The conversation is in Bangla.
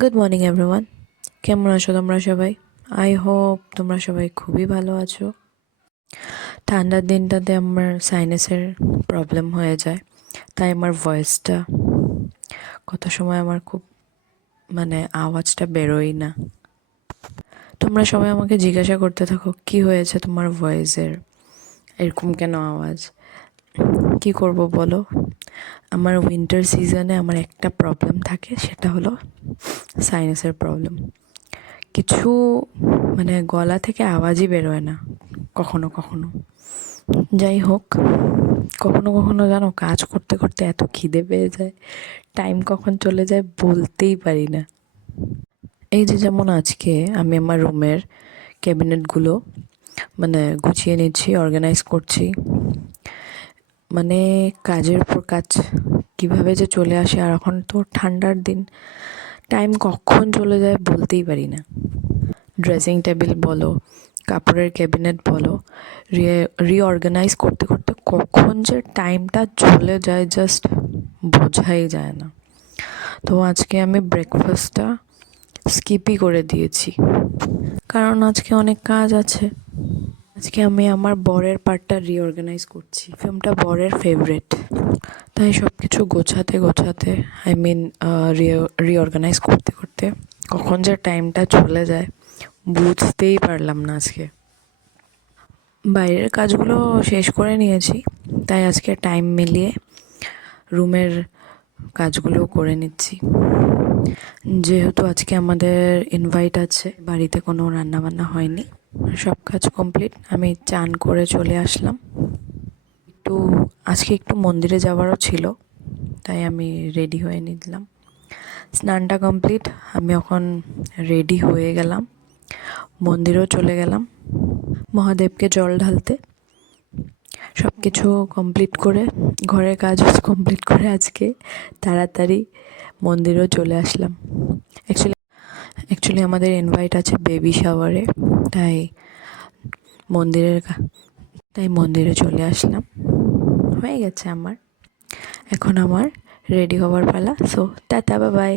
Good morning everyone. কেমন আছো তোমরা সবাই? আই হোপ তোমরা সবাই খুবই ভালো আছো। ঠান্ডার দিনটাতে আমার সাইনাসের প্রবলেম হয়ে যায়, তাই আমার ভয়েসটা কত সময় আমার খুব আওয়াজটা বেরোই না। তোমরা সবাই আমাকে জিজ্ঞাসা করতে থাকো কি হয়েছে তোমার ভয়েসের, এরকম কেন আওয়াজ। কি করব বলো, আমার উইন্টার সিজনে আমার একটা প্রবলেম থাকে, সেটা হলো সাইনাসের প্রবলেম। কিছু গলা থেকে আওয়াজই বেরোয় না কখনো কখনো। যাই হোক, কখনো কখনো জানো কাজ করতে করতে এত খিদে পেয়ে যায়, টাইম কখন চলে যায় বলতেই পারি না। এই যে যেমন আজকে আমি আমার রুমের ক্যাবিনেটগুলো গুছিয়ে নিচ্ছি, অর্গানাইজ করছি। কাজের উপর কাজ কিভাবে যে চলে আসে, আর এখন তো ঠান্ডার দিন, টাইম কখন চলে যায় বলতেই পারি না। ড্রেসিং টেবিল বলো, কাপড়ের ক্যাবিনেট বলো, রিঅর্গানাইজ করতে করতে কখন যে টাইমটা চলে যায় জাস্ট বোঝাই যায় না। তো আজকে আমি ব্রেকফাস্টটা স্কিপই করে দিয়েছি, কারণ আজকে অনেক কাজ আছে। আজকে আমি আমার বরের পার্টটা রিঅর্গানাইজ করছি। ফিল্মটা বরের ফেভারিট, তাই সব কিছু গোছাতে গোছাতে রিঅর্গানাইজ করতে করতে কখন যে টাইমটা চলে যায় বুঝতেই পারলাম না আজকে। বাইরের কাজগুলো শেষ করে নিয়েছি, তাই আজকে টাইম মিলিয়ে রুমের কাজগুলো করে নিচ্ছি। যেহেতু আজকে আমাদের ইনভাইট আছে, বাড়িতে কোনো রান্নাবান্না হয়নি, সব কাজ কমপ্লিট। আমি চান করে চলে আসলাম। আজকে একটু মন্দিরে যাওয়ারও ছিল, তাই আমি রেডি হয়ে নিলাম। স্নানটা কমপ্লিট, আমি এখন রেডি হয়ে গেলাম, মন্দিরেও চলে গেলাম মহাদেবকে জল ঢালতে। সব কিছু কমপ্লিট করে, ঘরের কাজ কমপ্লিট করে আজকে তাড়াতাড়ি মন্দিরেও চলে আসলাম। অ্যাকচুয়ালি আমাদের ইনভাইট আছে বেবি শাওয়ারে, তাই মন্দিরে চলে আসলাম। হয়ে গেছে আমার, এখন আমার রেডি হওয়ার পালা। So tata, bye bye.